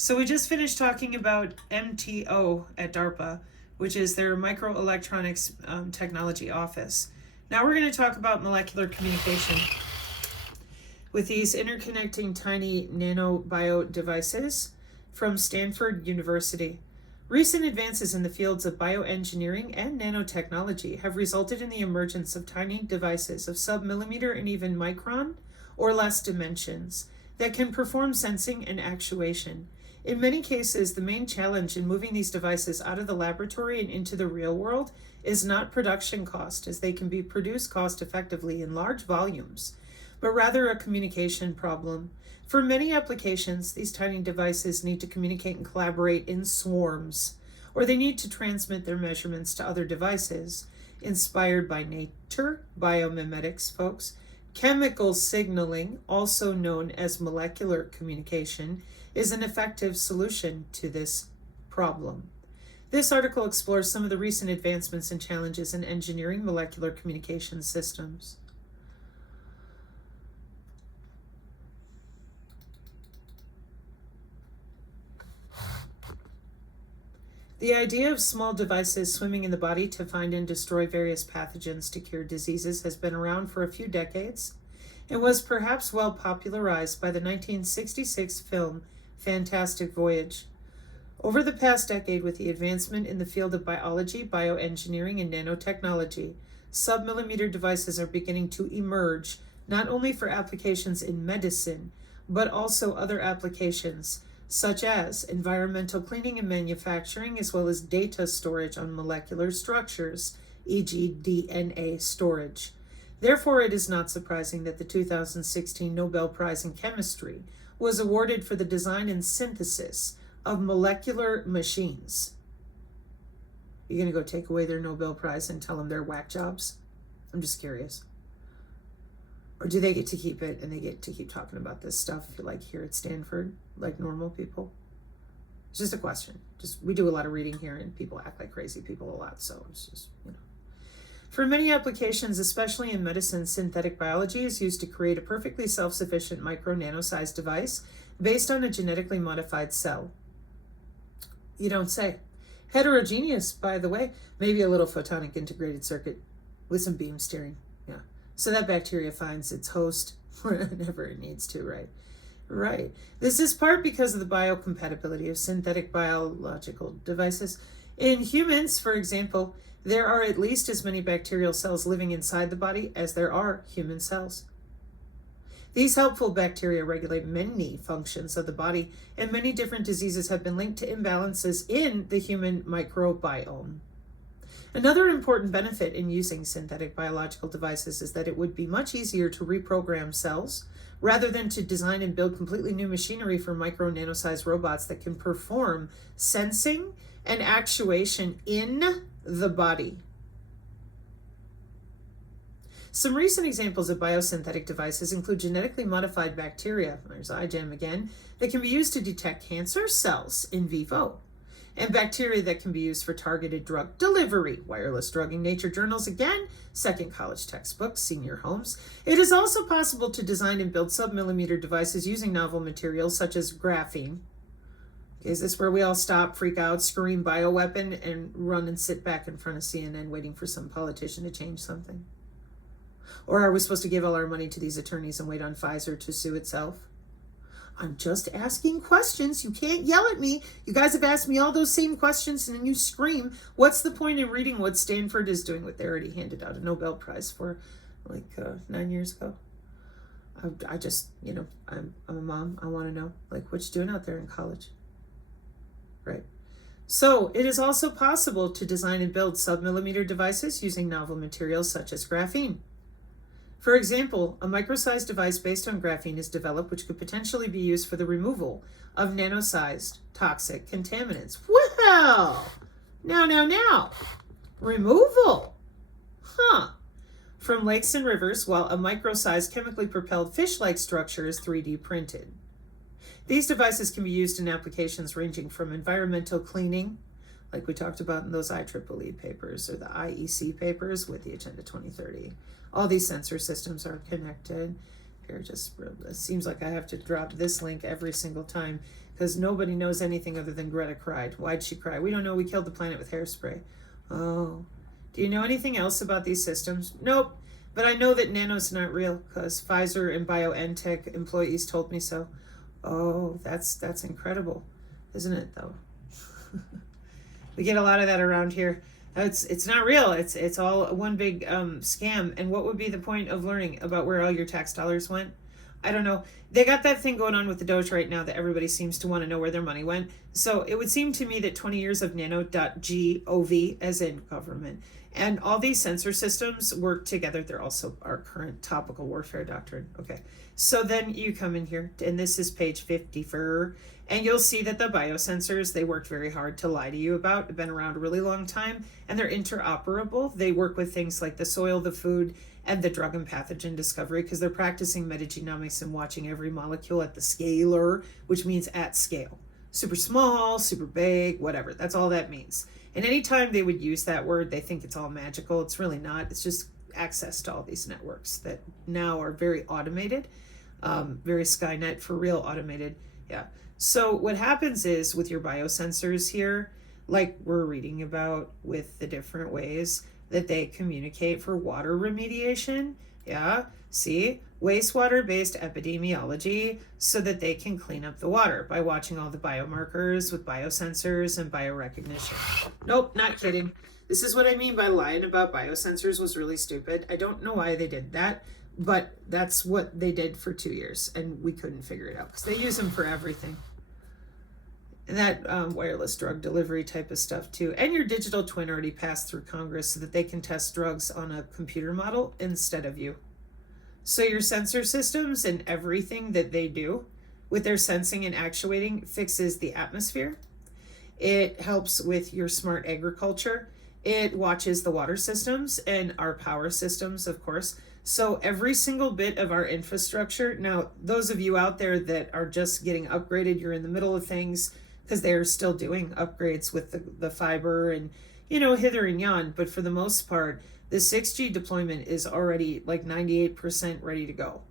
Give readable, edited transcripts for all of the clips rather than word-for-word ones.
So we just finished talking about MTO at DARPA, which is their Microelectronics Technology Office. Now we're going to talk about molecular communication with these interconnecting tiny nanobio devices from Stanford University. Recent advances in the fields of bioengineering and nanotechnology have resulted in the emergence of tiny devices of sub-millimeter and even micron or less dimensions that can perform sensing and actuation. In many cases, the main challenge in moving these devices out of the laboratory and into the real world is not production cost, as they can be produced cost effectively in large volumes, but rather a communication problem. For many applications, these tiny devices need to communicate and collaborate in swarms, or they need to transmit their measurements to other devices. Inspired by nature, biomimetics, folks, chemical signaling, also known as molecular communication, is an effective solution to this problem. This article explores some of the recent advancements and challenges in engineering molecular communication systems. The idea of small devices swimming in the body to find and destroy various pathogens to cure diseases has been around for a few decades and was perhaps well popularized by the 1966 film Fantastic Voyage. Over the past decade, with the advancement in the field of biology, bioengineering, and nanotechnology, sub-millimeter devices are beginning to emerge, not only for applications in medicine, but also other applications, such as environmental cleaning and manufacturing, as well as data storage on molecular structures, e.g. DNA storage. Therefore, it is not surprising that the 2016 Nobel Prize in Chemistry was awarded for the design and synthesis of molecular machines. You're going to go take away their Nobel Prize and tell them they're whack jobs? I'm just curious. Or do they get to keep it and they get to keep talking about this stuff like here at Stanford, like normal people? It's just a question. We do a lot of reading here and people act like crazy people a lot, so it's just, For many applications, especially in medicine, synthetic biology is used to create a perfectly self-sufficient micro-nano-sized device based on a genetically modified cell. You don't say. Heterogeneous, by the way, maybe a little photonic integrated circuit with some beam steering. Yeah. So that bacteria finds its host whenever it needs to, right? Right. This is part because of the biocompatibility of synthetic biological devices. In humans, for example, there are at least as many bacterial cells living inside the body as there are human cells. These helpful bacteria regulate many functions of the body, and many different diseases have been linked to imbalances in the human microbiome. Another important benefit in using synthetic biological devices is that it would be much easier to reprogram cells rather than to design and build completely new machinery for micro-nano-sized robots that can perform sensing and actuation in the body. Some recent examples of biosynthetic devices include genetically modified bacteria, there's iGEM again, that can be used to detect cancer cells in vivo, and bacteria that can be used for targeted drug delivery, wireless drugging, Nature journals again, second college textbooks, senior homes. It is also possible to design and build sub-millimeter devices using novel materials such as graphene. Is this where we all stop, freak out, scream bioweapon, and run and sit back in front of CNN waiting for some politician to change something? Or are we supposed to give all our money to these attorneys and wait on Pfizer to sue itself? I'm just asking questions. You can't yell at me. You guys have asked me all those same questions and then you scream. What's the point in reading what Stanford is doing, what they already handed out a Nobel Prize for 9 years ago? I just, I'm a mom. I want to know, what you doing out there in college? Right. So it is also possible to design and build sub-millimeter devices using novel materials such as graphene. For example, a micro-sized device based on graphene is developed which could potentially be used for the removal of nano-sized toxic contaminants. Well, now. Removal. From lakes and rivers, while a micro-sized chemically propelled fish-like structure is 3D printed. These devices can be used in applications ranging from environmental cleaning, like we talked about in those IEEE papers or the IEC papers with the Agenda 2030. All these sensor systems are connected. Here, it seems like I have to drop this link every single time because nobody knows anything other than Greta cried. Why'd she cry? We don't know. We killed the planet with hairspray. Oh. Do you know anything else about these systems? Nope. But I know that nano's not real because Pfizer and BioNTech employees told me so. Oh, that's incredible, isn't it, though? We get a lot of that around here. It's not real. It's all one big scam. And what would be the point of learning about where all your tax dollars went? I don't know. They got that thing going on with the Doge right now that everybody seems to want to know where their money went. So it would seem to me that 20 years of nano.gov, as in government, and all these sensor systems work together. They're also our current topical warfare doctrine. Okay. So then you come in here, and this is page 54, and you'll see that the biosensors, they worked very hard to lie to you about, have been around a really long time, and they're interoperable. They work with things like the soil, the food, and the drug and pathogen discovery, because they're practicing metagenomics and watching every molecule at the scalar, which means at scale. Super small, super big, whatever. That's all that means. And anytime they would use that word, they think it's all magical. It's really not. It's just access to all these networks that now are very automated, very Skynet for real automated. Yeah. So what happens is with your biosensors here, like we're reading about with the different ways that they communicate for water remediation. Yeah. See, wastewater-based epidemiology so that they can clean up the water by watching all the biomarkers with biosensors and biorecognition. Nope, not kidding. This is what I mean by lying about biosensors was really stupid. I don't know why they did that, but that's what they did for 2 years, and we couldn't figure it out because they use them for everything. And that wireless drug delivery type of stuff too. And your digital twin already passed through Congress so that they can test drugs on a computer model instead of you. So your sensor systems and everything that they do with their sensing and actuating fixes the atmosphere. It helps with your smart agriculture. It watches the water systems and our power systems, of course. So every single bit of our infrastructure, now those of you out there that are just getting upgraded, you're in the middle of things because they're still doing upgrades with the fiber and, hither and yon. But for the most part, the 6G deployment is already like 98% ready to go.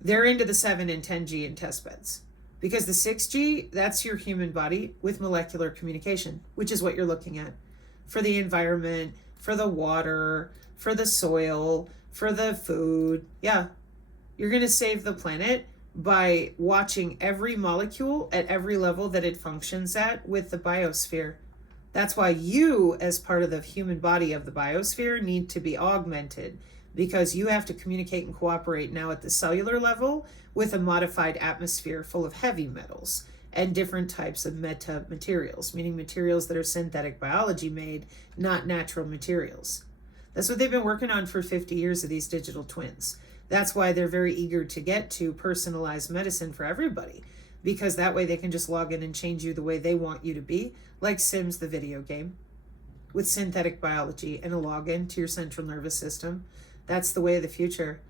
They're into the 7 and 10G in test beds because the 6G, that's your human body with molecular communication, which is what you're looking at for the environment, for the water, for the soil, for the food. Yeah, you're going to save the planet by watching every molecule at every level that it functions at with the biosphere. That's why you, as part of the human body of the biosphere, need to be augmented because you have to communicate and cooperate now at the cellular level with a modified atmosphere full of heavy metals and different types of meta materials, meaning materials that are synthetic biology made, not natural materials. That's what they've been working on for 50 years of these digital twins. That's why they're very eager to get to personalized medicine for everybody, because that way they can just log in and change you the way they want you to be, like Sims, the video game, with synthetic biology and a login to your central nervous system. That's the way of the future.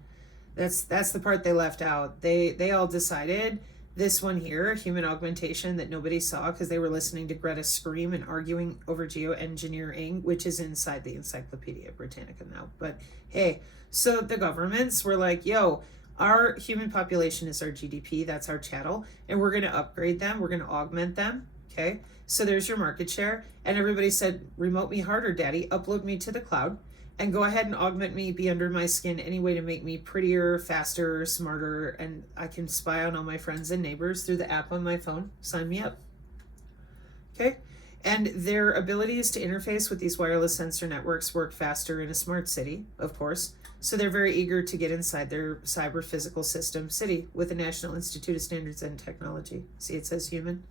That's the part they left out. They all decided this one here, human augmentation, that nobody saw because they were listening to Greta scream and arguing over geoengineering, which is inside the Encyclopedia Britannica now. But hey, so the governments were like, yo, our human population is our GDP, that's our chattel, and we're going to upgrade them, we're going to augment them, okay? So there's your market share, and everybody said, remote me harder, daddy, upload me to the cloud, and go ahead and augment me, be under my skin any way to make me prettier, faster, smarter, and I can spy on all my friends and neighbors through the app on my phone. Sign me up. Okay? And their abilities to interface with these wireless sensor networks work faster in a smart city, of course. So they're very eager to get inside their cyber physical system city with the National Institute of Standards and Technology. See, it says human.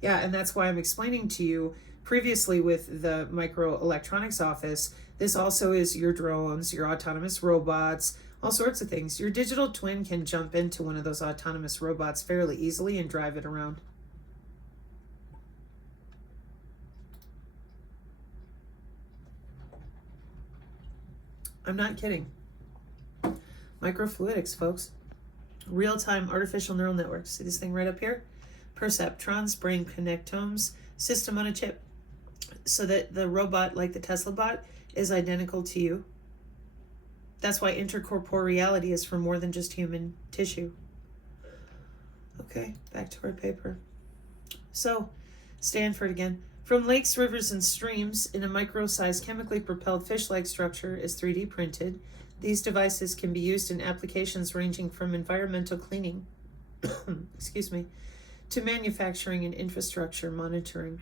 Yeah, and that's why I'm explaining to you previously with the microelectronics office, this also is your drones, your autonomous robots, all sorts of things. Your digital twin can jump into one of those autonomous robots fairly easily and drive it around. I'm not kidding. Microfluidics, folks. Real-time artificial neural networks. See this thing right up here? Perceptrons, brain connectomes, system on a chip. So that the robot, like the Tesla bot, is identical to you. That's why intercorporeality is for more than just human tissue. Okay, back to our paper. So, Stanford again. From lakes, rivers, and streams in a micro-sized chemically propelled fish-like structure is 3D printed. These devices can be used in applications ranging from environmental cleaning, to manufacturing and infrastructure monitoring.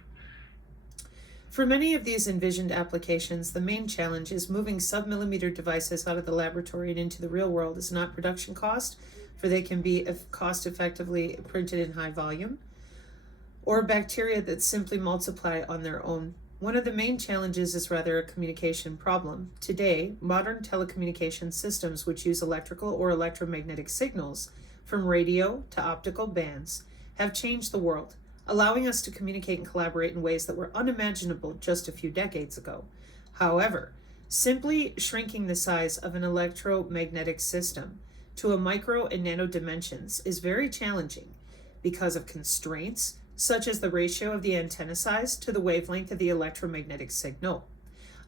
For many of these envisioned applications, the main challenge is moving sub-millimeter devices out of the laboratory and into the real world is not production cost, for they can be cost-effectively printed in high volume, or bacteria that simply multiply on their own. One of the main challenges is rather a communication problem. Today, modern telecommunication systems which use electrical or electromagnetic signals from radio to optical bands have changed the world, allowing us to communicate and collaborate in ways that were unimaginable just a few decades ago. However, simply shrinking the size of an electromagnetic system to a micro and nano dimensions is very challenging because of constraints such as the ratio of the antenna size to the wavelength of the electromagnetic signal.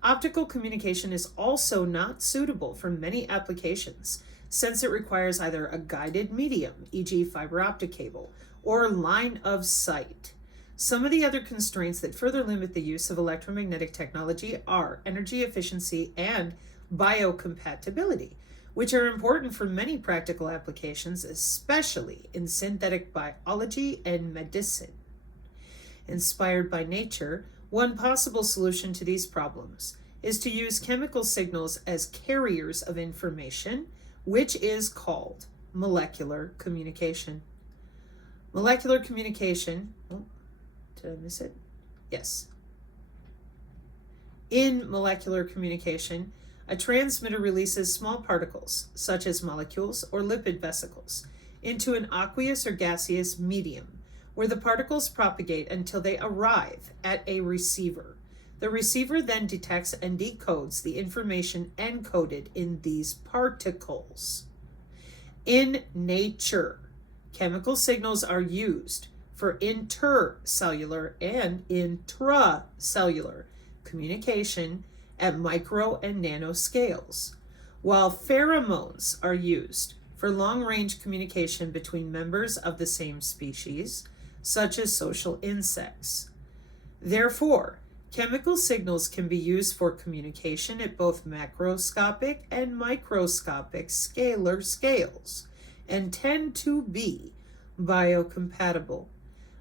Optical communication is also not suitable for many applications, since it requires either a guided medium, e.g. fiber optic cable, or line of sight. Some of the other constraints that further limit the use of electromagnetic technology are energy efficiency and biocompatibility, which are important for many practical applications, especially in synthetic biology and medicine. Inspired by nature, one possible solution to these problems is to use chemical signals as carriers of information, which is called molecular communication. Molecular communication, did I miss it? Yes. In molecular communication, a transmitter releases small particles, such as molecules or lipid vesicles, into an aqueous or gaseous medium, where the particles propagate until they arrive at a receiver. The receiver then detects and decodes the information encoded in these particles. In nature, chemical signals are used for intercellular and intracellular communication at micro and nano scales, while pheromones are used for long-range communication between members of the same species, such as social insects. Therefore, chemical signals can be used for communication at both macroscopic and microscopic scalar scales, and tend to be biocompatible.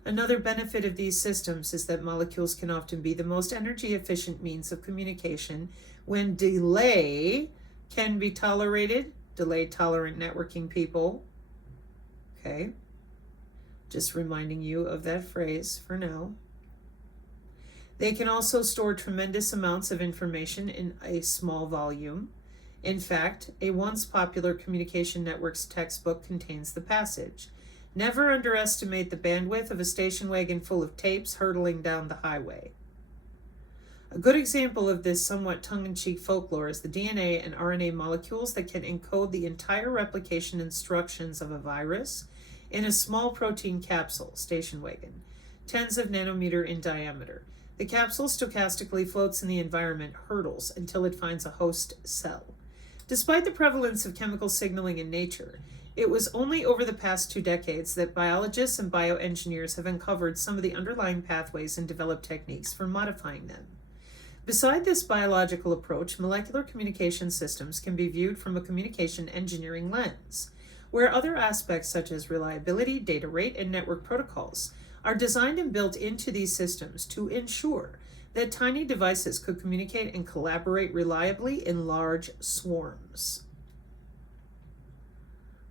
Another benefit of these systems is that molecules can often be the most energy efficient means of communication when delay can be tolerated. Delay tolerant networking people. Okay. Just reminding you of that phrase for now. They can also store tremendous amounts of information in a small volume. In fact, a once popular communication networks textbook contains the passage, "Never underestimate the bandwidth of a station wagon full of tapes hurtling down the highway." A good example of this somewhat tongue-in-cheek folklore is the DNA and RNA molecules that can encode the entire replication instructions of a virus in a small protein capsule, station wagon, tens of nanometer in diameter. The capsule stochastically floats in the environment, hurtles until it finds a host cell. Despite the prevalence of chemical signaling in nature, it was only over the past 2 decades that biologists and bioengineers have uncovered some of the underlying pathways and developed techniques for modifying them. Beside this biological approach, molecular communication systems can be viewed from a communication engineering lens, where other aspects such as reliability, data rate, and network protocols are designed and built into these systems to ensure that tiny devices could communicate and collaborate reliably in large swarms.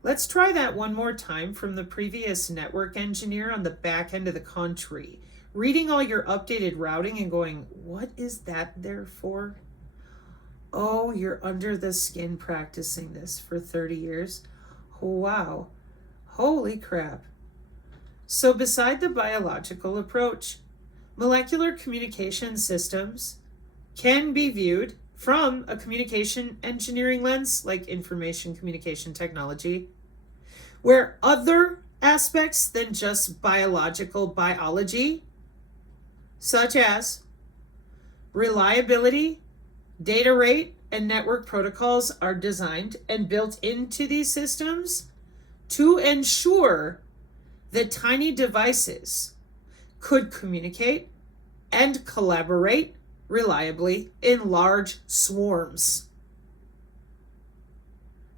Let's try that one more time from the previous network engineer on the back end of the country, reading all your updated routing and going, what is that there for? Oh, you're under the skin practicing this for 30 years. Wow. Holy crap. So beside the biological approach, molecular communication systems can be viewed from a communication engineering lens, like information communication technology, where other aspects than just biological biology, such as reliability, data rate, and network protocols are designed and built into these systems to ensure that tiny devices could communicate and collaborate reliably in large swarms.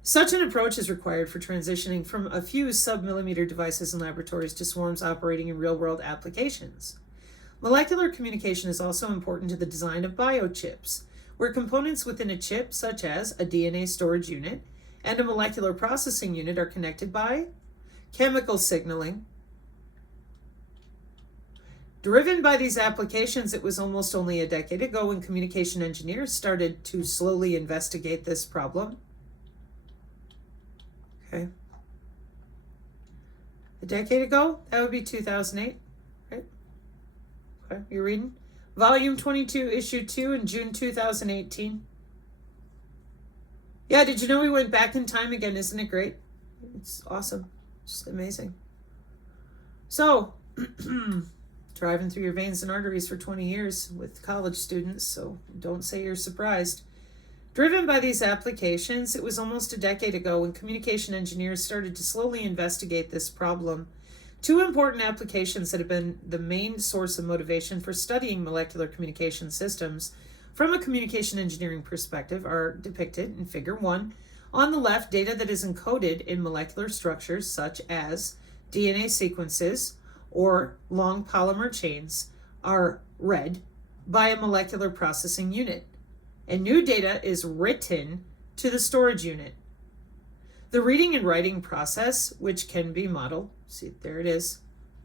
Such an approach is required for transitioning from a few sub-millimeter devices in laboratories to swarms operating in real-world applications. Molecular communication is also important to the design of biochips, where components within a chip, such as a DNA storage unit and a molecular processing unit, are connected by chemical signaling. Driven by these applications, it was almost only a decade ago when communication engineers started to slowly investigate this problem. Okay. A decade ago, that would be 2008, right? Okay, you're reading? Volume 22, Issue 2 in June 2018. Yeah, did you know we went back in time again? Isn't it great? It's awesome. It's amazing. So, driving through your veins and arteries for 20 years with college students, so don't say you're surprised. Driven by these applications, it was almost a decade ago when communication engineers started to slowly investigate this problem. Two important applications that have been the main source of motivation for studying molecular communication systems from a communication engineering perspective are depicted in Figure 1. On the left, data that is encoded in molecular structures such as DNA sequences or long polymer chains are read by a molecular processing unit, and new data is written to the storage unit. The reading and writing process, which can be modeled, see, there it is.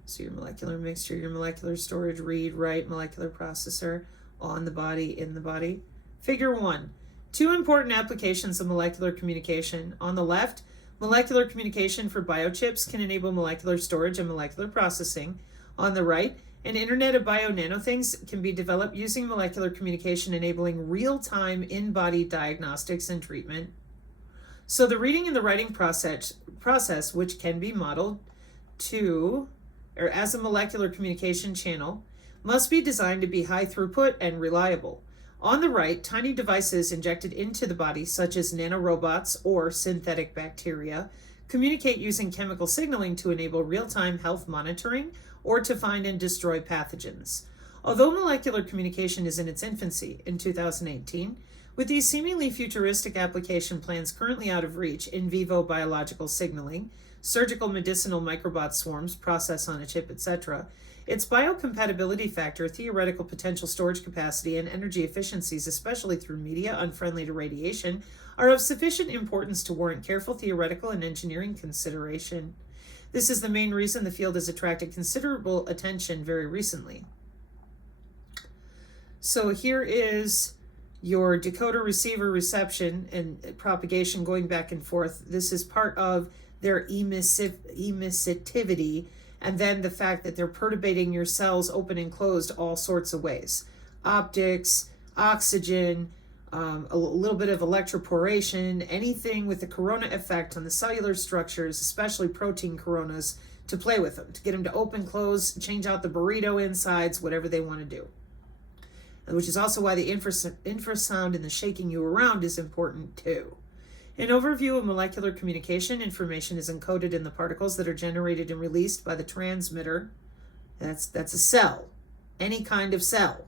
So your molecular mixture, your molecular storage, read, write, molecular processor, on the body, in the body. Figure 1. Two important applications of molecular communication. On the left, molecular communication for biochips can enable molecular storage and molecular processing. On the right, an Internet of Bio-Nanothings can be developed using molecular communication, enabling real-time in-body diagnostics and treatment. So the reading and the writing process, which can be modeled to, or as a molecular communication channel, must be designed to be high throughput and reliable. On the right, tiny devices injected into the body, such as nanorobots or synthetic bacteria, communicate using chemical signaling to enable real-time health monitoring or to find and destroy pathogens. Although molecular communication is in its infancy in 2018, with these seemingly futuristic application plans currently out of reach, in vivo biological signaling, surgical medicinal microbot swarms, process on a chip, etc., its biocompatibility factor, theoretical potential storage capacity, and energy efficiencies, especially through media unfriendly to radiation, are of sufficient importance to warrant careful theoretical and engineering consideration. This is the main reason the field has attracted considerable attention very recently. So here is your decoder receiver reception and propagation going back and forth. This is part of their emissivity, and then the fact that they're perturbating your cells open and closed all sorts of ways. Optics, oxygen, a little bit of electroporation, anything with the corona effect on the cellular structures, especially protein coronas, to play with them, to get them to open, close, change out the burrito insides, whatever they want to do. Which is also why the infrasound and the shaking you around is important too. An overview of molecular communication: information is encoded in the particles that are generated and released by the transmitter. That's a cell, any kind of cell,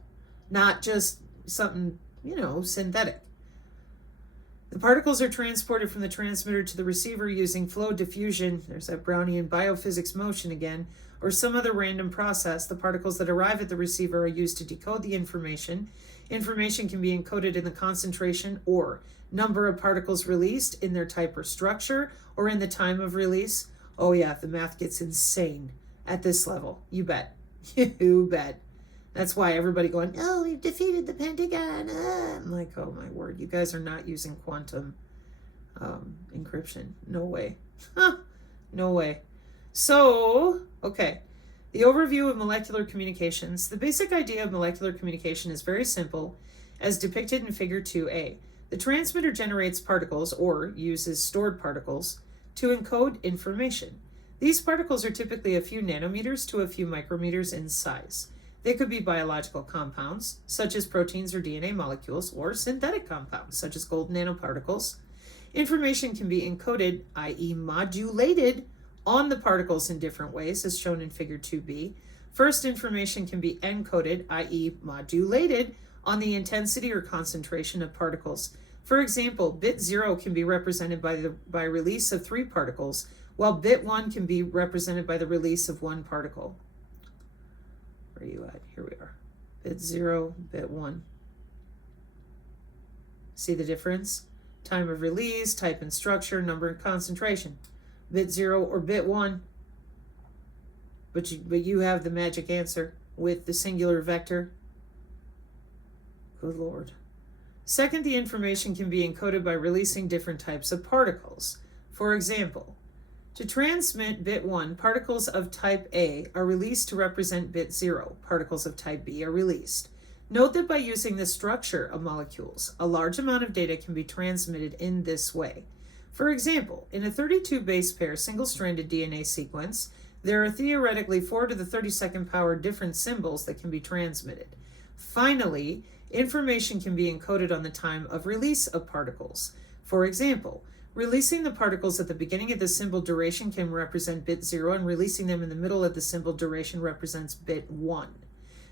not just something, synthetic. The particles are transported from the transmitter to the receiver using flow diffusion, there's that Brownian biophysics motion again, or some other random process. The particles that arrive at the receiver are used to decode the information. Information can be encoded in the concentration or number of particles released, in their type or structure, or in the time of release. Oh yeah, the math gets insane at this level. You bet. You bet. That's why everybody going, oh, we've defeated the Pentagon. I'm like, oh my word, you guys are not using quantum encryption. No way. No way. So, okay. The overview of molecular communications. The basic idea of molecular communication is very simple, as depicted in Figure 2a. The transmitter generates particles, or uses stored particles, to encode information. These particles are typically a few nanometers to a few micrometers in size. They could be biological compounds, such as proteins or DNA molecules, or synthetic compounds, such as gold nanoparticles. Information can be encoded, i.e. modulated, on the particles in different ways, as shown in figure 2b. First, information can be encoded, i.e. modulated, on the intensity or concentration of particles. For example, bit 0 can be represented by release of 3 particles, while bit 1 can be represented by the release of 1 particle. Where are you at? Here we are. Bit 0, bit 1. See the difference? Time of release, type and structure, number and concentration. Bit 0 or bit 1. But you have the magic answer with the singular vector. Good Lord. Second, the information can be encoded by releasing different types of particles. For example, to transmit bit 1, particles of type A are released to represent bit 0. Particles of type B are released. Note that by using the structure of molecules, a large amount of data can be transmitted in this way. For example, in a 32 base pair single-stranded DNA sequence, there are theoretically 4 to the 32nd power different symbols that can be transmitted. Finally, information can be encoded on the time of release of particles. For example, releasing the particles at the beginning of the symbol duration can represent bit 0, and releasing them in the middle of the symbol duration represents bit 1.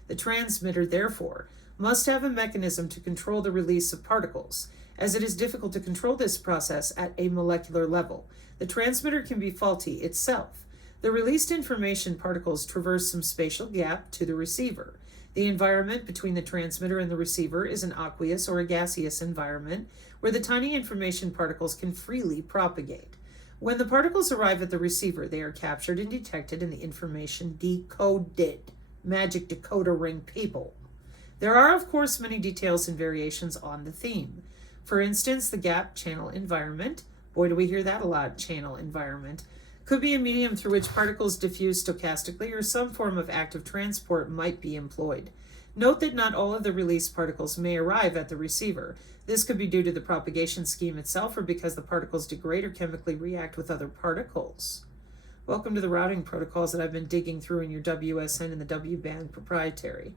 The transmitter, therefore, must have a mechanism to control the release of particles, as it is difficult to control this process at a molecular level. The transmitter can be faulty itself. The released information particles traverse some spatial gap to the receiver. The environment between the transmitter and the receiver is an aqueous or a gaseous environment where the tiny information particles can freely propagate. When the particles arrive at the receiver, they are captured and detected and the information decoded. Magic decoder ring people. There are, of course, many details and variations on the theme. For instance, the gap channel environment, boy do we hear that a lot, channel environment, could be a medium through which particles diffuse stochastically, or some form of active transport might be employed. Note that not all of the released particles may arrive at the receiver. This could be due to the propagation scheme itself or because the particles degrade or chemically react with other particles. Welcome to the routing protocols that I've been digging through in your WSN and the W-band proprietary.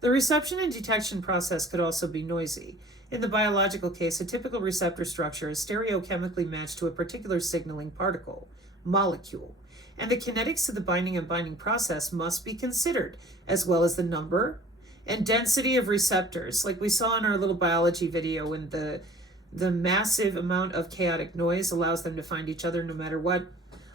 The reception and detection process could also be noisy. In the biological case, a typical receptor structure is stereochemically matched to a particular signaling particle, molecule, and the kinetics of the binding and binding process must be considered, as well as the number and density of receptors, like we saw in our little biology video when the massive amount of chaotic noise allows them to find each other no matter what.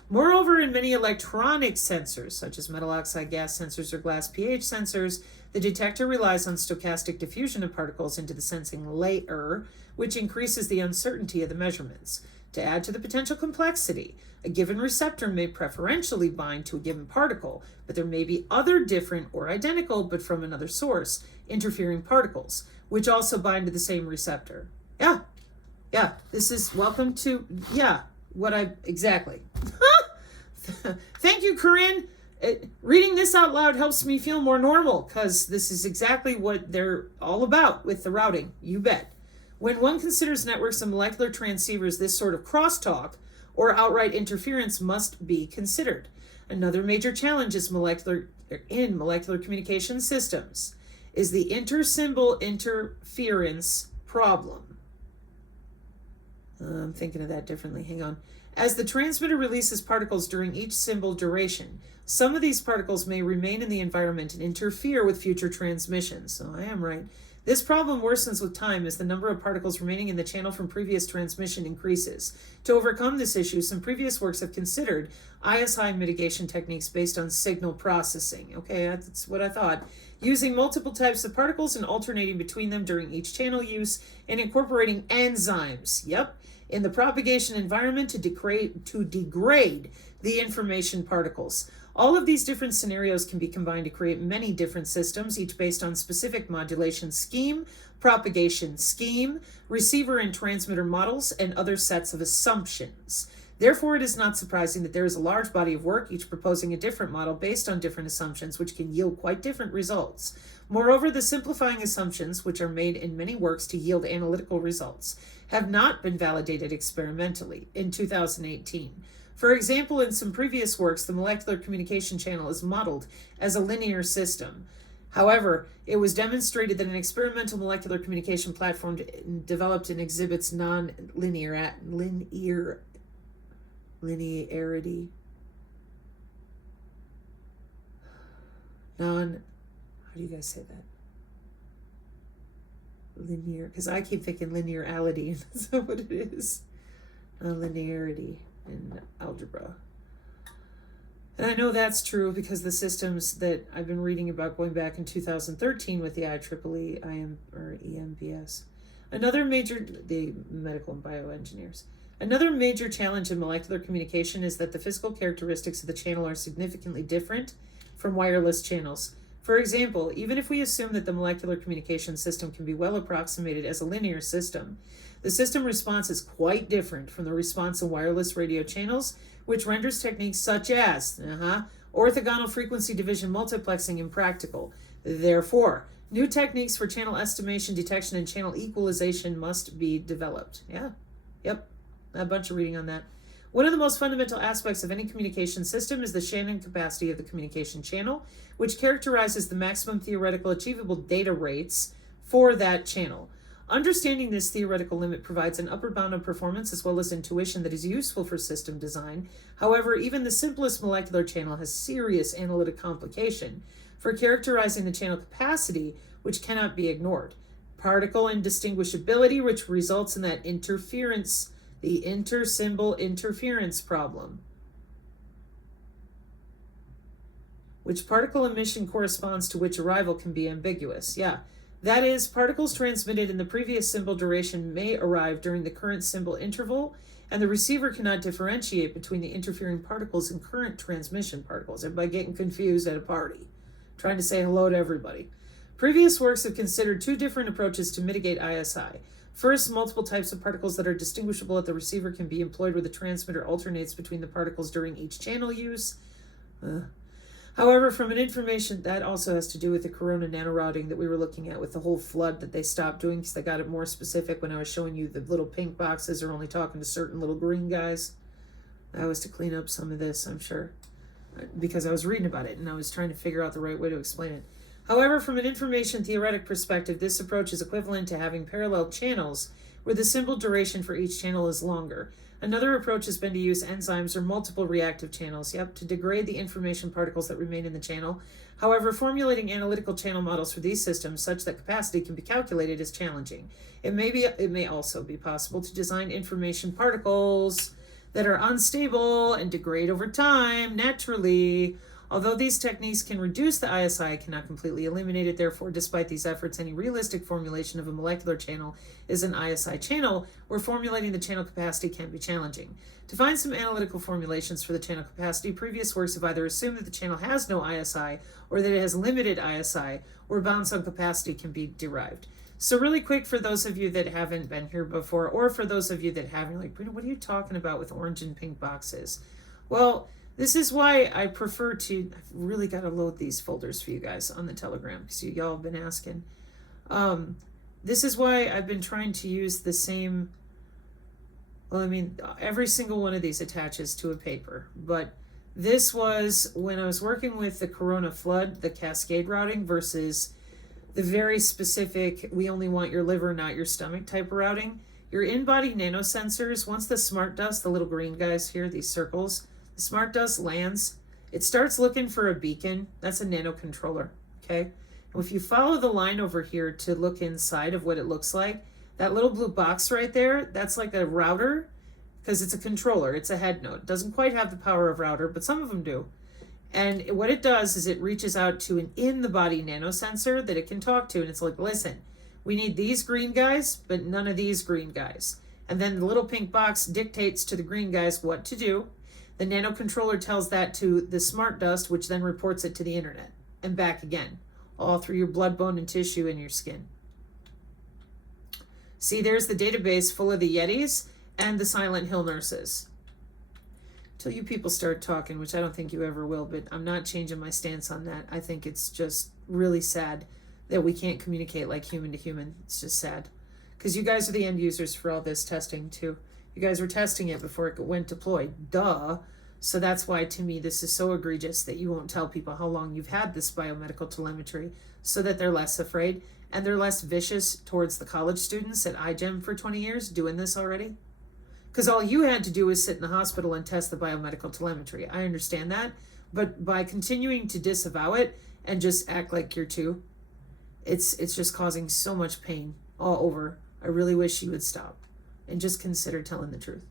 Moreover, in many electronic sensors, such as metal oxide gas sensors or glass pH sensors, the detector relies on stochastic diffusion of particles into the sensing layer, which increases the uncertainty of the measurements. To add to the potential complexity, a given receptor may preferentially bind to a given particle, but there may be other different or identical, but from another source, interfering particles, which also bind to the same receptor. Yeah, this is welcome to, exactly. Thank you, Corinne. Reading this out loud helps me feel more normal because this is exactly what they're all about with the routing, you bet. When one considers networks of molecular transceivers, this sort of crosstalk or outright interference must be considered. Another major challenge is molecular communication systems is the intersymbol interference problem. I'm thinking of that differently. Hang on. As the transmitter releases particles during each symbol duration, some of these particles may remain in the environment and interfere with future transmissions. So I am right. This problem worsens with time as the number of particles remaining in the channel from previous transmission increases. To overcome this issue, some previous works have considered ISI mitigation techniques based on signal processing. Okay, that's what I thought. Using multiple types of particles and alternating between them during each channel use and incorporating enzymes. Yep. In the propagation environment to degrade the information particles. All of these different scenarios can be combined to create many different systems, each based on specific modulation scheme, propagation scheme, receiver and transmitter models, and other sets of assumptions. Therefore, it is not surprising that there is a large body of work, each proposing a different model based on different assumptions, which can yield quite different results. Moreover, the simplifying assumptions, which are made in many works to yield analytical results, have not been validated experimentally in 2018. For example, in some previous works, the molecular communication channel is modeled as a linear system. However, it was demonstrated that an experimental molecular communication platform developed and exhibits non-linearity. how do you guys say that? Linear, because I keep thinking linearity, and that's not what it is. Linearity in algebra. And I know that's true because the systems that I've been reading about going back in 2013 with the IEEE, EMBS. The medical and bioengineers. Another major challenge in molecular communication is that the physical characteristics of the channel are significantly different from wireless channels. For example, even if we assume that the molecular communication system can be well approximated as a linear system, the system response is quite different from the response in wireless radio channels, which renders techniques such as orthogonal frequency division multiplexing impractical. Therefore, new techniques for channel estimation, detection, and channel equalization must be developed. A bunch of reading on that. One of the most fundamental aspects of any communication system is the Shannon capacity of the communication channel, which characterizes the maximum theoretical achievable data rates for that channel. Understanding this theoretical limit provides an upper bound of performance as well as intuition that is useful for system design. However, even the simplest molecular channel has serious analytic complication for characterizing the channel capacity, which cannot be ignored. Particle indistinguishability, which results in that interference, the intersymbol interference problem, which particle emission corresponds to which arrival can be ambiguous. That is, particles transmitted in the previous symbol duration may arrive during the current symbol interval, and the receiver cannot differentiate between the interfering particles and current transmission particles. Everybody getting confused at a party, trying to say hello to everybody. Previous works have considered two different approaches to mitigate ISI. First, multiple types of particles that are distinguishable at the receiver can be employed where the transmitter alternates between the particles during each channel use. However, from an information that also has to do with the corona nanorouting that we were looking at with the whole flood that they stopped doing because they got it more specific when I was showing you the little pink boxes are only talking to certain little green guys. That was to clean up some of this, I'm sure, because I was reading about it and I was trying to figure out the right way to explain it. However, from an information theoretic perspective, this approach is equivalent to having parallel channels where the symbol duration for each channel is longer. Another approach has been to use enzymes or multiple reactive channels, to degrade the information particles that remain in the channel. However, formulating analytical channel models for these systems such that capacity can be calculated is challenging. It may also be possible to design information particles that are unstable and degrade over time naturally. Although these techniques can reduce the ISI, it cannot completely eliminate it. Therefore, despite these efforts, any realistic formulation of a molecular channel is an ISI channel, where formulating the channel capacity can be challenging. To find some analytical formulations for the channel capacity, previous works have either assumed that the channel has no ISI or that it has limited ISI, or bounds on capacity can be derived. So really quick, for those of you that haven't been here before, or for those of you that haven't, like, Brina, what are you talking about with orange and pink boxes? Well, this is why I prefer to, I've really got to load these folders for you guys on the Telegram, because y'all have been asking. This is why I've been trying to use the same, every single one of these attaches to a paper, but this was when I was working with the corona flood, the cascade routing versus the very specific, we only want your liver, not your stomach type of routing. Your in-body nanosensors, once the smart dust, the little green guys here, these circles, the smart dust lands, it starts looking for a beacon. That's a nanocontroller, okay? And if you follow the line over here to look inside of what it looks like, that little blue box right there, that's like a router, because it's a controller, it's a head node. It doesn't quite have the power of router, but some of them do. And what it does is it reaches out to an in-the-body nanosensor that it can talk to, and it's like, listen, we need these green guys, but none of these green guys. And then the little pink box dictates to the green guys what to do. The nanocontroller tells that to the smart dust, which then reports it to the internet and back again, all through your blood, bone, and tissue in your skin. See, there's the database full of the Yetis and the Silent Hill nurses. Till you people start talking, which I don't think you ever will, but I'm not changing my stance on that. I think it's just really sad that we can't communicate like human to human. It's just sad. Because you guys are the end users for all this testing too. You guys were testing it before it went deployed. Duh. So that's why, to me, this is so egregious that you won't tell people how long you've had this biomedical telemetry so that they're less afraid and they're less vicious towards the college students at iGEM for 20 years doing this already. Because all you had to do was sit in the hospital and test the biomedical telemetry. I understand that. But by continuing to disavow it and just act like you're two. It's just causing so much pain all over. I really wish you would stop and just consider telling the truth.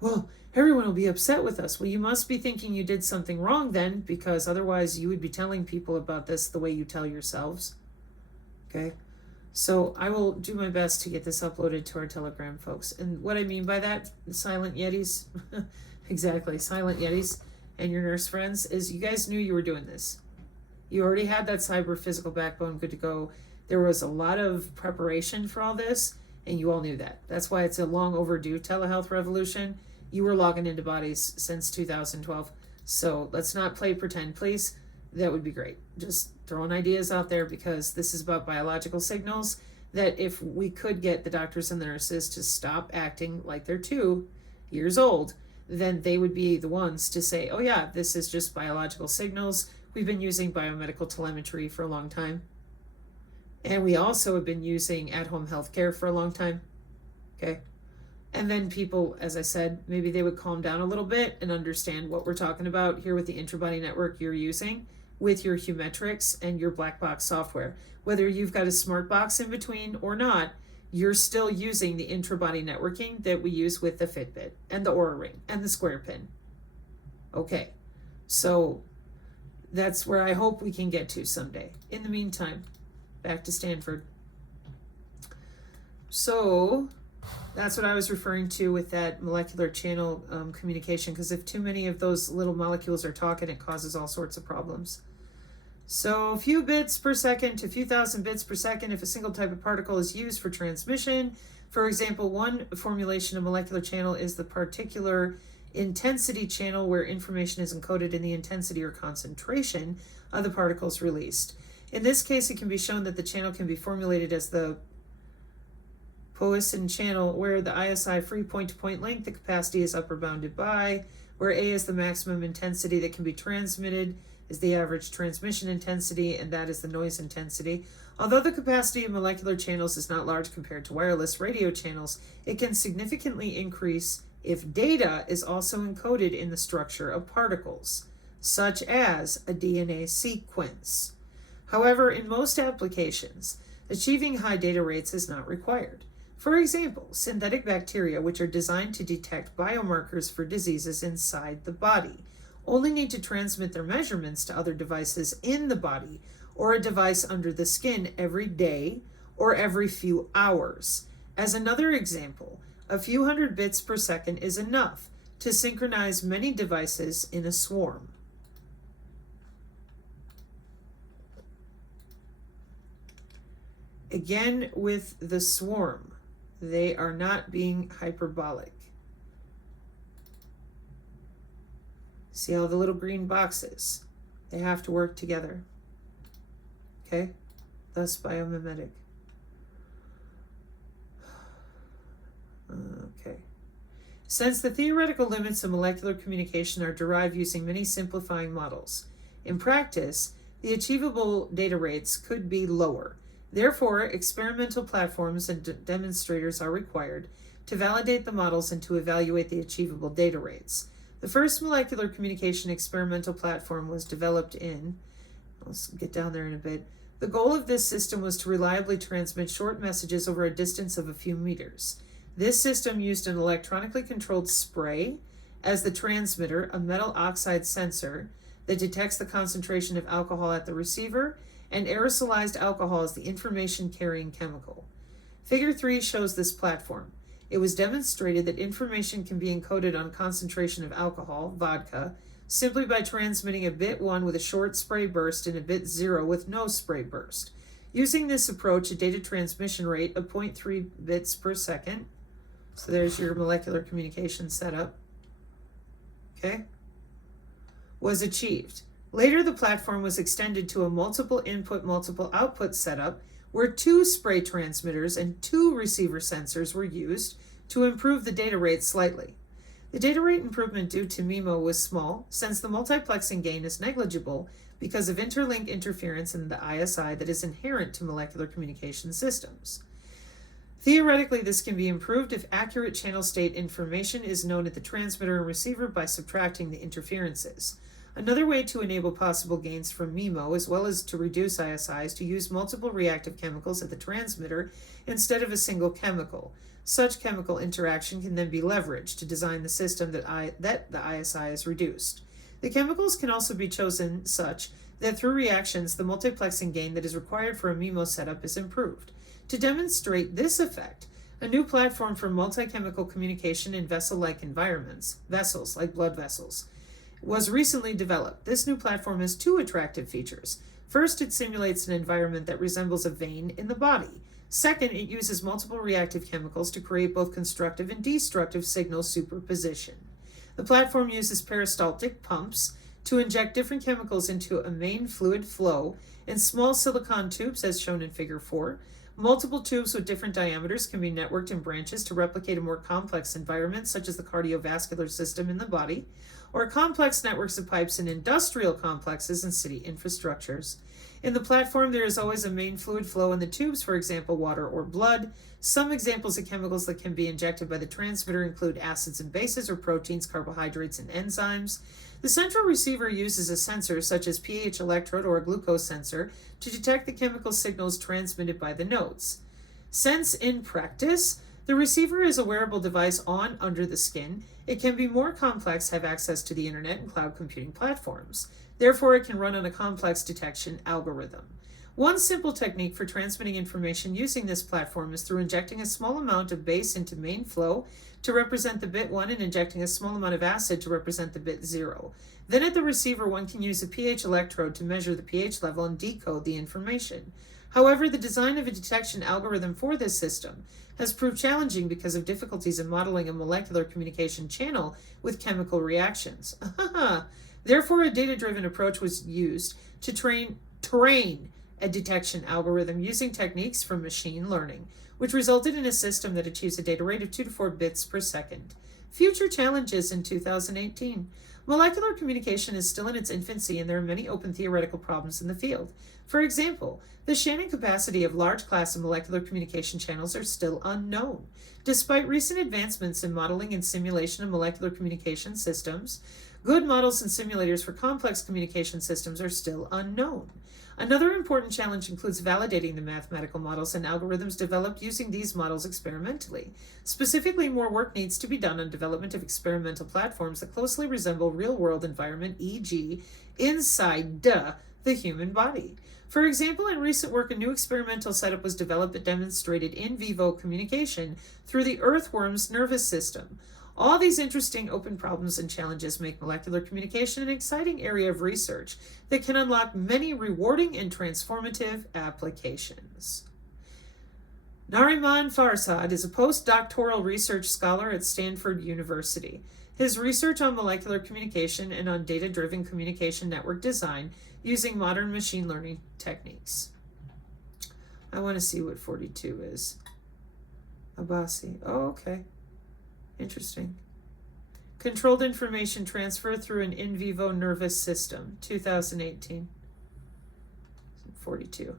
Well, everyone will be upset with us. Well, you must be thinking you did something wrong then, because otherwise you would be telling people about this the way you tell yourselves. Okay? So I will do my best to get this uploaded to our Telegram, folks. And what I mean by that, silent yetis, exactly, silent yetis and your nurse friends, is you guys knew you were doing this. You already had that cyber physical backbone good to go. There was a lot of preparation for all this, and you all knew that. That's why it's a long overdue telehealth revolution. You were logging into bodies since 2012. So let's not play pretend, please. That would be great. Just throwing ideas out there, because this is about biological signals that if we could get the doctors and the nurses to stop acting like they're 2 years old, then they would be the ones to say, oh yeah, this is just biological signals. We've been using biomedical telemetry for a long time. And we also have been using at-home healthcare for a long time. Okay? And then people, as I said, maybe they would calm down a little bit and understand what we're talking about here with the interbody network you're using with your Humetrics and your black box software. Whether you've got a smart box in between or not, you're still using the intrabody networking that we use with the Fitbit and the Oura Ring and the Square Pin. Okay, so that's where I hope we can get to someday. In the meantime, back to Stanford. So that's what I was referring to with that molecular channel communication, because if too many of those little molecules are talking, it causes all sorts of problems. So a few bits per second to a few thousand bits per second if a single type of particle is used for transmission. For example, one formulation of molecular channel is the particular intensity channel, where information is encoded in the intensity or concentration of the particles released. In this case, it can be shown that the channel can be formulated as the Poisson channel, where the ISI free point-to-point length, the capacity is upper bounded by, where A is the maximum intensity that can be transmitted, is the average transmission intensity, and that is the noise intensity. Although the capacity of molecular channels is not large compared to wireless radio channels, it can significantly increase if data is also encoded in the structure of particles, such as a DNA sequence. However, in most applications, achieving high data rates is not required. For example, synthetic bacteria, which are designed to detect biomarkers for diseases inside the body, only need to transmit their measurements to other devices in the body or a device under the skin every day or every few hours. As another example, a few hundred bits per second is enough to synchronize many devices in a swarm. Again, with the swarm, they are not being hyperbolic. See all the little green boxes? They have to work together. Okay? Thus biomimetic. Okay. Since the theoretical limits of molecular communication are derived using many simplifying models, in practice, the achievable data rates could be lower. Therefore, experimental platforms and demonstrators are required to validate the models and to evaluate the achievable data rates. The first molecular communication experimental platform was developed in, let's get down there in a bit. The goal of this system was to reliably transmit short messages over a distance of a few meters. This system used an electronically controlled spray as the transmitter, a metal oxide sensor that detects the concentration of alcohol at the receiver, and aerosolized alcohol as the information-carrying chemical. Figure 3 shows this platform. It was demonstrated that information can be encoded on concentration of alcohol, vodka, simply by transmitting a bit 1 with a short spray burst and a bit 0 with no spray burst. Using this approach, a data transmission rate of 0.3 bits per second, so there's your molecular communication setup, okay, was achieved. Later, the platform was extended to a multiple input, multiple output setup, where 2 spray transmitters and 2 receiver sensors were used to improve the data rate slightly. The data rate improvement due to MIMO was small, since the multiplexing gain is negligible because of interlink interference in the ISI that is inherent to molecular communication systems. Theoretically, this can be improved if accurate channel state information is known at the transmitter and receiver by subtracting the interferences. Another way to enable possible gains from MIMO, as well as to reduce ISI, is to use multiple reactive chemicals at the transmitter instead of a single chemical. Such chemical interaction can then be leveraged to design the system that the ISI is reduced. The chemicals can also be chosen such that through reactions, the multiplexing gain that is required for a MIMO setup is improved. To demonstrate this effect, a new platform for multi-chemical communication in vessel-like environments, vessels like blood vessels, was recently developed. This new platform has two attractive features. First, it simulates an environment that resembles a vein in the body. Second, it uses multiple reactive chemicals to create both constructive and destructive signal superposition. The platform uses peristaltic pumps to inject different chemicals into a main fluid flow in small silicon tubes, as shown in Figure 4. Multiple tubes with different diameters can be networked in branches to replicate a more complex environment, such as the cardiovascular system in the body, or complex networks of pipes in industrial complexes and city infrastructures. In the platform, there is always a main fluid flow in the tubes, for example, water or blood. Some examples of chemicals that can be injected by the transmitter include acids and bases, or proteins, carbohydrates, and enzymes. The central receiver uses a sensor, such as pH electrode or a glucose sensor, to detect the chemical signals transmitted by the nodes. Since in practice, the receiver is a wearable device on under the skin, it can be more complex, have access to the internet and cloud computing platforms. Therefore, it can run on a complex detection algorithm. One simple technique for transmitting information using this platform is through injecting a small amount of base into main flow to represent the bit 1 and injecting a small amount of acid to represent the bit 0. Then at the receiver, one can use a pH electrode to measure the pH level and decode the information. However, the design of a detection algorithm for this system has proved challenging because of difficulties in modeling a molecular communication channel with chemical reactions. Therefore, a data-driven approach was used to train a detection algorithm using techniques from machine learning, which resulted in a system that achieves a data rate of 2 to 4 bits per second. Future challenges in 2018. Molecular communication is still in its infancy, and there are many open theoretical problems in the field. For example, the Shannon capacity of large class of molecular communication channels are still unknown. Despite recent advancements in modeling and simulation of molecular communication systems, good models and simulators for complex communication systems are still unknown. Another important challenge includes validating the mathematical models and algorithms developed using these models experimentally. Specifically, more work needs to be done on development of experimental platforms that closely resemble real-world environment, e.g., inside the human body. For example, in recent work, a new experimental setup was developed that demonstrated in vivo communication through the earthworm's nervous system. All these interesting open problems and challenges make molecular communication an exciting area of research that can unlock many rewarding and transformative applications. Nariman Farsad is a postdoctoral research scholar at Stanford University. His research on molecular communication and on data-driven communication network design using modern machine learning techniques. I want to see what 42 is. Abbasi. Oh, okay. Interesting. Controlled information transfer through an in vivo nervous system, 2018. 42.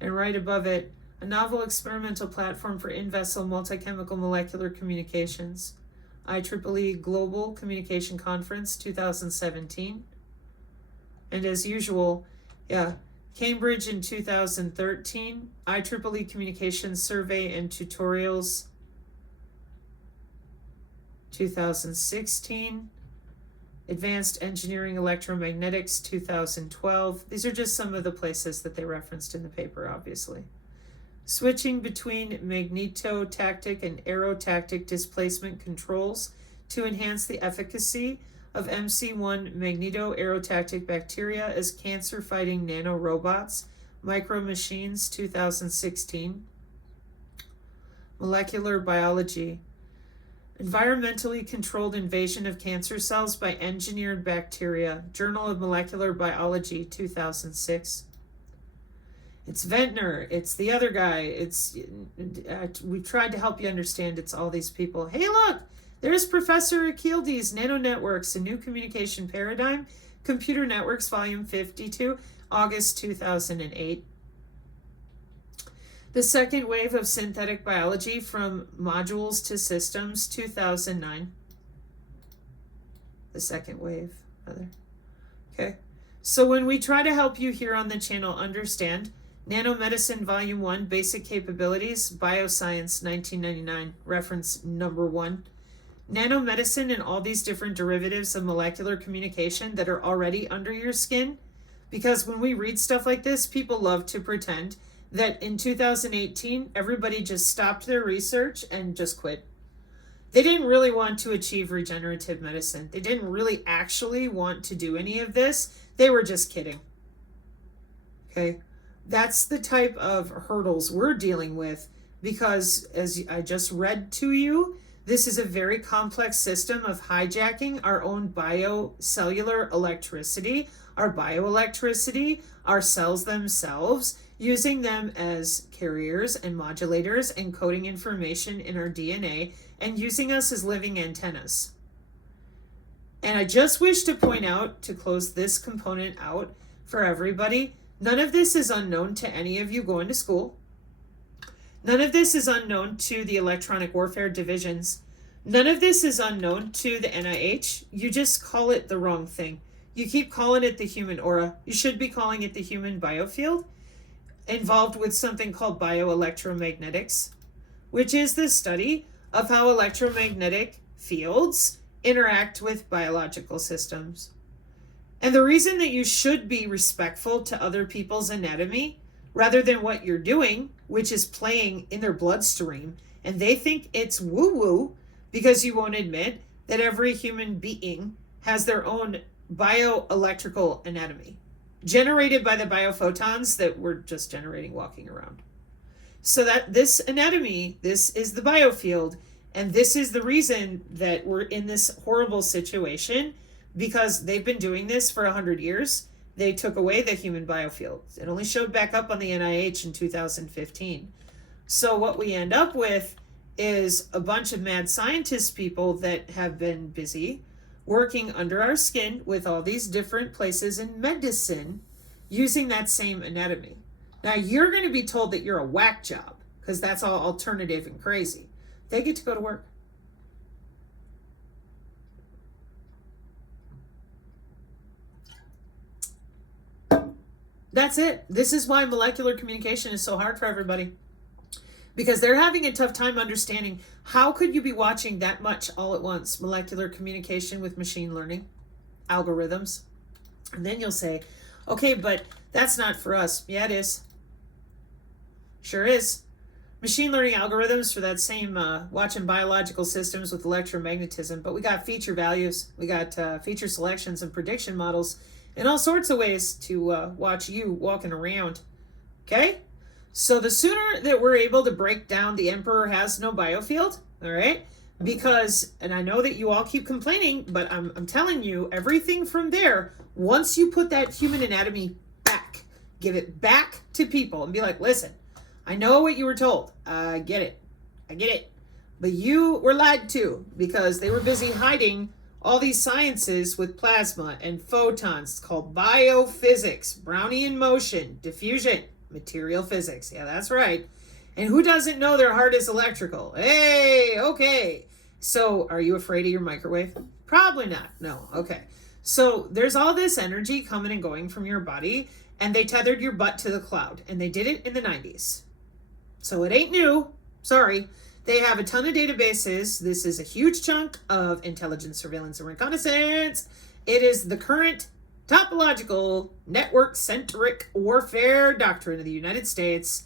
And right above it, a novel experimental platform for in-vessel multi-chemical molecular communications, IEEE Global Communication Conference, 2017. And as usual, Cambridge in 2013, IEEE Communications Survey and Tutorials, 2016, Advanced Engineering Electromagnetics, 2012. These are just some of the places that they referenced in the paper, obviously. Switching between magnetotactic and aerotactic displacement controls to enhance the efficacy of MC1 magneto-aerotactic bacteria as cancer-fighting nanorobots, Micro Machines, 2016. Molecular Biology. Environmentally controlled invasion of cancer cells by engineered bacteria, Journal of Molecular Biology, 2006. It's Ventnor, it's the other guy, we've tried to help you understand it's all these people. Hey look, there's Professor Akildi's Nanonetworks, a New Communication Paradigm, Computer Networks, Volume 52, August 2008. The Second Wave of Synthetic Biology, From Modules to Systems, 2009. The second wave, rather. Okay. So when we try to help you here on the channel understand Nanomedicine Volume 1, Basic Capabilities, Bioscience, 1999, reference number 1. Nanomedicine and all these different derivatives of molecular communication that are already under your skin. Because when we read stuff like this, people love to pretend that in 2018, everybody just stopped their research and just quit. They didn't really want to achieve regenerative medicine. They didn't really actually want to do any of this. They were just kidding. Okay? That's the type of hurdles we're dealing with because, as I just read to you, this is a very complex system of hijacking our own biocellular electricity, our bioelectricity, our cells themselves, using them as carriers and modulators, encoding information in our DNA, and using us as living antennas. And I just wish to point out, to close this component out for everybody, none of this is unknown to any of you going to school. None of this is unknown to the electronic warfare divisions. None of this is unknown to the NIH. You just call it the wrong thing. You keep calling it the human aura. You should be calling it the human biofield, involved with something called bioelectromagnetics, which is the study of how electromagnetic fields interact with biological systems. And the reason that you should be respectful to other people's anatomy rather than what you're doing, which is playing in their bloodstream, and they think it's woo-woo because you won't admit that every human being has their own bioelectrical anatomy generated by the biophotons that we're just generating walking around. So that this anatomy, this is the biofield, and this is the reason that we're in this horrible situation, because they've been doing this for 100 years. They took away the human biofield. It only showed back up on the NIH in 2015. So what we end up with is a bunch of mad scientist people that have been busy working under our skin with all these different places in medicine using that same anatomy. Now you're going to be told that you're a whack job because that's all alternative and crazy. They get to go to work. That's it. This is why molecular communication is so hard for everybody. Because they're having a tough time understanding how could you be watching that much all at once? Molecular communication with machine learning, algorithms. And then you'll say, okay, but that's not for us. Yeah, it is. Sure is. Machine learning algorithms for that same watching biological systems with electromagnetism, but we got feature values. We got feature selections and prediction models and all sorts of ways to watch you walking around. Okay? So the sooner that we're able to break down the emperor has no biofield, all right? Because, and I know that you all keep complaining, but I'm telling you, everything from there, once you put that human anatomy back, give it back to people and be like, listen, I know what you were told. I get it. I get it. But you were lied to because they were busy hiding all these sciences with plasma and photons. It's called biophysics, Brownian motion, diffusion, material physics. Yeah, that's right. And who doesn't know their heart is electrical? Hey, okay. So are you afraid of your microwave? Probably not. No. Okay. So there's all this energy coming and going from your body, and they tethered your butt to the cloud, and they did it in the 90s. So it ain't new. Sorry. They have a ton of databases. This is a huge chunk of intelligence, surveillance, and reconnaissance. It is the current topological network-centric warfare doctrine of the United States.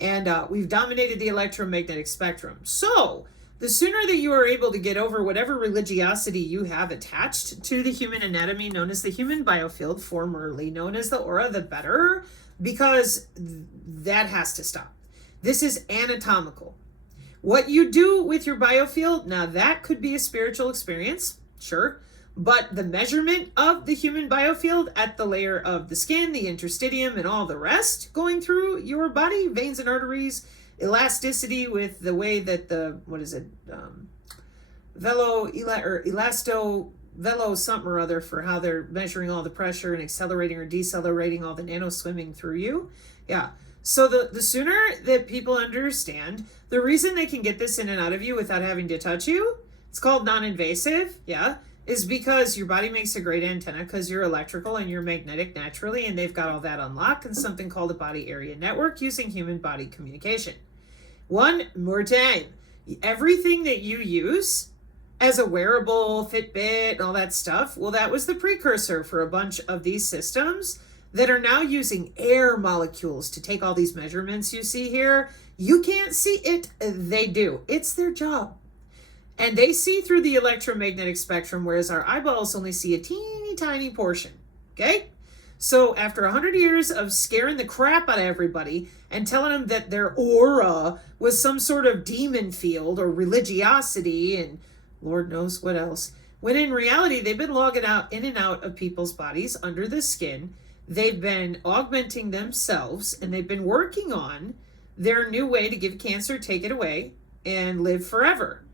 And we've dominated the electromagnetic spectrum. So the sooner that you are able to get over whatever religiosity you have attached to the human anatomy known as the human biofield, formerly known as the aura, the better, because that has to stop. This is anatomical. What you do with your biofield, now that could be a spiritual experience, sure, but the measurement of the human biofield at the layer of the skin, the interstitium, and all the rest going through your body, veins and arteries, elasticity with the way that the, velo something or other for how they're measuring all the pressure and accelerating or decelerating all the nano swimming through you. Yeah. So the sooner that people understand the reason they can get this in and out of you without having to touch you, it's called non-invasive. Yeah. is because your body makes a great antenna because you're electrical and you're magnetic naturally, and they've got all that unlocked in something called a body area network using human body communication. One more time, everything that you use as a wearable, Fitbit, and all that stuff, well, that was the precursor for a bunch of these systems that are now using air molecules to take all these measurements you see here. You can't see it, they do. It's their job. And they see through the electromagnetic spectrum, whereas our eyeballs only see a teeny tiny portion, okay? So after 100 years of scaring the crap out of everybody and telling them that their aura was some sort of demon field or religiosity and Lord knows what else, when in reality, they've been logging out in and out of people's bodies under the skin. They've been augmenting themselves, and they've been working on their new way to give cancer, take it away, and live forever.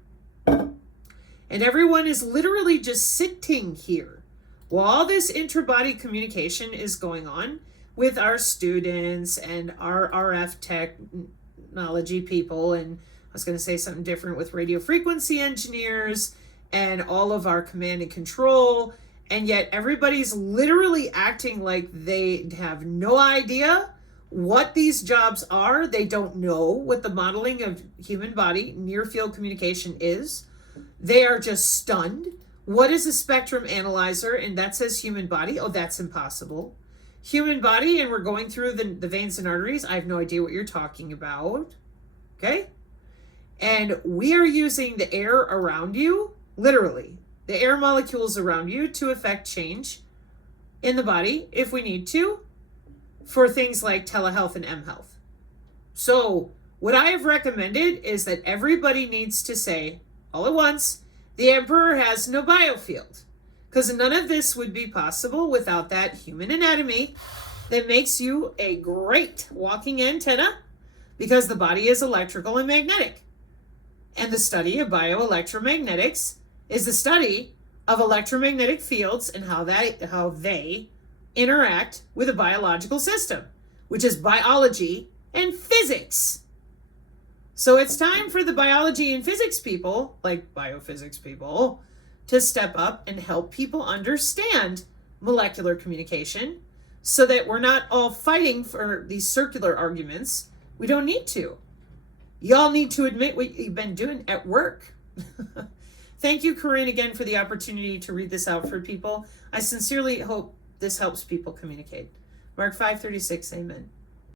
And everyone is literally just sitting here while all this intra-body communication is going on with our students and our RF technology people, and I was going to say something different, with radio frequency engineers and all of our command and control, and yet everybody's literally acting like they have no idea what these jobs are. They don't know what the modeling of human body near field communication is. They are just stunned. What is a spectrum analyzer? And that says human body. Oh, that's impossible. Human body, and we're going through the veins and arteries. I have no idea what you're talking about. Okay? And we are using the air around you, literally, the air molecules around you, to affect change in the body if we need to, for things like telehealth and mHealth. So what I have recommended is that everybody needs to say all at once, the emperor has no biofield, because none of this would be possible without that human anatomy that makes you a great walking antenna, because the body is electrical and magnetic. And the study of bioelectromagnetics is the study of electromagnetic fields and how they interact with a biological system, which is biology and physics. So it's time for the biology and physics people, like biophysics people, to step up and help people understand molecular communication so that we're not all fighting for these circular arguments. We don't need to. Y'all need to admit what you've been doing at work. Thank you, Corinne, again for the opportunity to read this out for people. I sincerely hope this helps people communicate. Mark 5:36, amen.